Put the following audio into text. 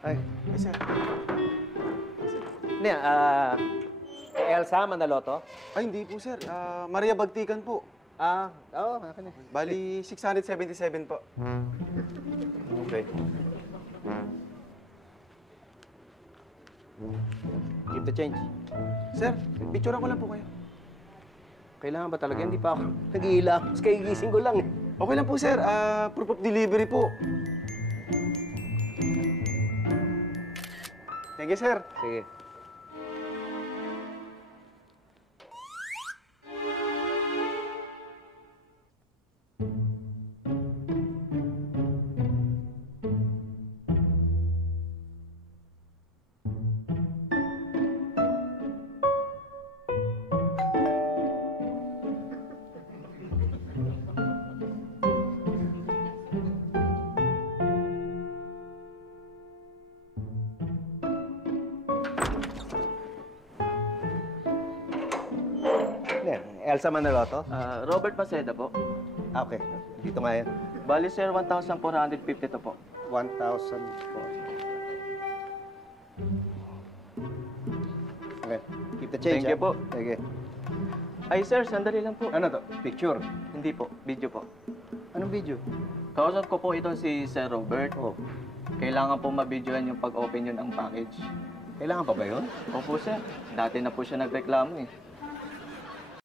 Ay, Ay, sir. hindi, Elsa Manaloto? Ay, hindi po, sir. Maria Bagtikan po. Oo, akin na. Bali, 677 po. Okay. Keep the change. Sir, picturean ko lang po kayo. Kailangan ba talaga? Hindi pa ako nag-iila. Mas kagigising ko lang eh. Okay lang po, sir. Proof of delivery po. Thank you, sir. Sige. Elsa Manaloto? Robert Maceda po. Okay. Dito nga yan. Bali, sir, 1,450 to po. 1,000 po. Okay. Keep the change, Thank you po. Sige. Ay, sir, sandali lang po. Ano to? Picture? Hindi po, video po. Anong video? Kausap ko po ito si Sir Robert. Oh. Kailangan po mabidyohan yung pag-open yun ng package. Kailangan pa ba yun? Opo, sir. Dati na po siya nagreklamo eh.